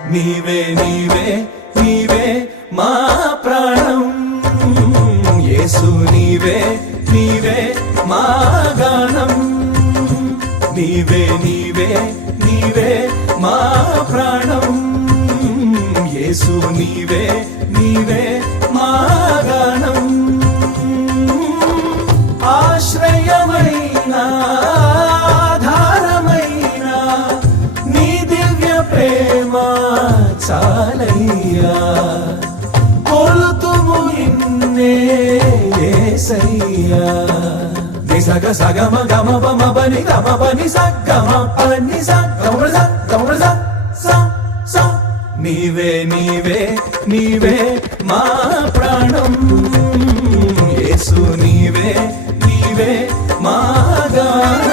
నీవే నీవే నీవే మా ప్రాణం. యేసు నీవే నీవే మా గానం. నీవే నీవే నీవే మా ప్రాణం. యేసు నీవే నీవే మా గానం. ఆశ్రయమైన ఆధారమైన నీ దివ్య ప్రేమ చాలయ్యా. కొలుతుము నిన్నే యేసయ్యా నిసగ సగమ గమ పమ పని గమ పని సగమ పని సగమ సగమ స. నీవే నీవే నీవే మా ప్రాణం. యేసు నీవే నీవే మా గానం.